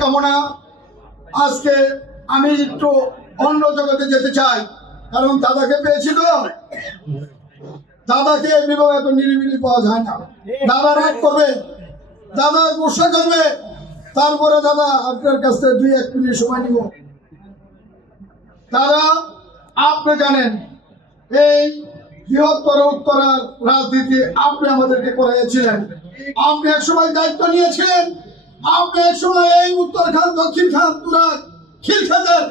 কামনা আজকে আমি একটু অন্য জগতে যেতে চাই, কারণ দাদাকে পেয়েছি তো। দাদাকে বিবাহ এত নিরিবিলি পাওয়া যায় না। দাদা রাগ করবে, দাদা গুসা করবে, তারপরে দাদা আপনার কাছ থেকে 2-1 মিনিট সময় নিব। দাদা আপনি জানেন এই বৃহত্তর উত্তরার রাজনীতি আপনি আমাদেরকে করাইছিলেন। আপনি একসময় দায়িত্ব নিয়েছিলেন, আপনি একসময় এই উত্তরখান দক্ষিণখান তুরাগ খিলখাতের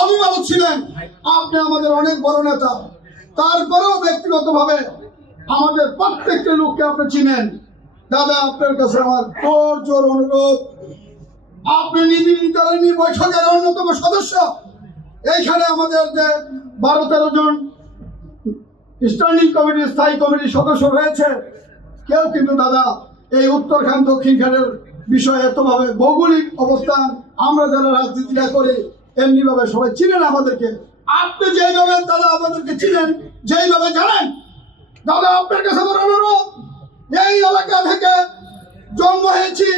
অভিভাবক ছিলেন। আপনি আমাদের অনেক বড় নেতা, তারপরেও ব্যক্তিগতভাবে আমাদের প্রত্যেকটা লোককে আপনি চিনেন। দাদা আপনার কাছে আমার জোর অনুরোধ, আপনি নীতি নির্ধারণী বৈঠকের অন্যতম সদস্য। এইখানে আমাদের যে 12-13 জন স্ট্যান্ডিং কমিটি স্থায়ী কমিটির সদস্য রয়েছে, কেউ কিন্তু দাদা এই উত্তরখান দক্ষিণখানের বিষয়ে এতভাবে ভৌগোলিক অবস্থান আমরা যারা রাজনীতিটা করি এমনি ভাবে সবাই চিনেন আমাদেরকে। আপনি যেইভাবে দাদা আমাদেরকে চিনেন, যেইভাবে জানেন, দাদা আপনার কাছে আমার অনুরোধ, এই এলাকা থেকে জন্ম হয়েছি,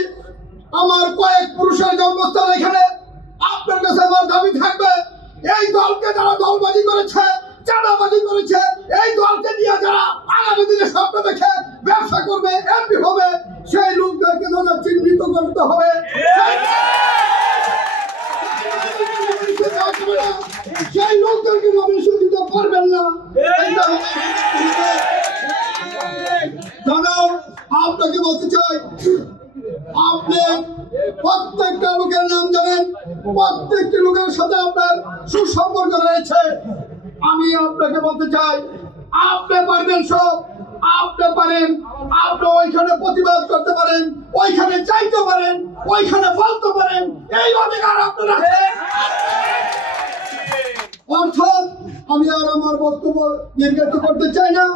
আমার কয়েক পুরুষের জন্মস্থান এখানে। আপনার কাছে আমার দাবি থাকবে, এই দলকে যারা দলবাজি করেছে, চাঁদাবাজি করেছে, এই দলকে দিয়ে যারা আগামী দিনে স্বপ্ন দেখে ব্যবসা করবে, এমপি হবে, সেই লোকদেরকে চিহ্নিত করতে হবে। সেই লোকদেরকে নমিনেশন দিতে পারবেন না। দাদা আপনাকে বলতে চাই, আপনি প্রত্যেকটা লোকের নাম জানেন, প্রত্যেকটি লোকের সাথে আপনার সুসম্পর্ক রয়েছে। আমি আপনাকে বলতে চাই, আপনি পারবেন সব, আপনি পারেন, আপনি ওইখানে প্রতিবাদ করতে পারেন, ওইখানে চাইতে পারেন, ওইখানে বলতে পারেন, এই অধিকার আপনার আছে। অর্থাৎ আমি আর আমার বক্তব্য নির্গত করতে চাই না।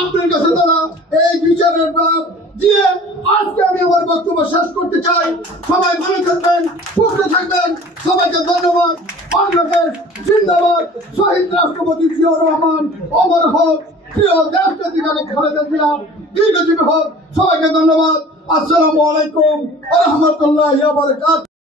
আপনার কাছে তারা এই বিচারের বাদ দিয়ে আজকে আমি আমার বক্তব্য শেষ করতে চাই। সবাই ভালো থাকবেন, সুস্থ থাকবেন, সবাইকে ধন্যবাদ। বাংলাদেশ জিন্দাবাদ। শহীদ রাষ্ট্রপতি জিয়াউর রহমান অমর হোক, প্রিয় দেশনেত্রী খালেদা জিয়া দীর্ঘজীবী হোক। সবাইকে ধন্যবাদ। আসসালামু আলাইকুম ওয়া রাহমাতুল্লাহি ওয়া বারাকাতুহু।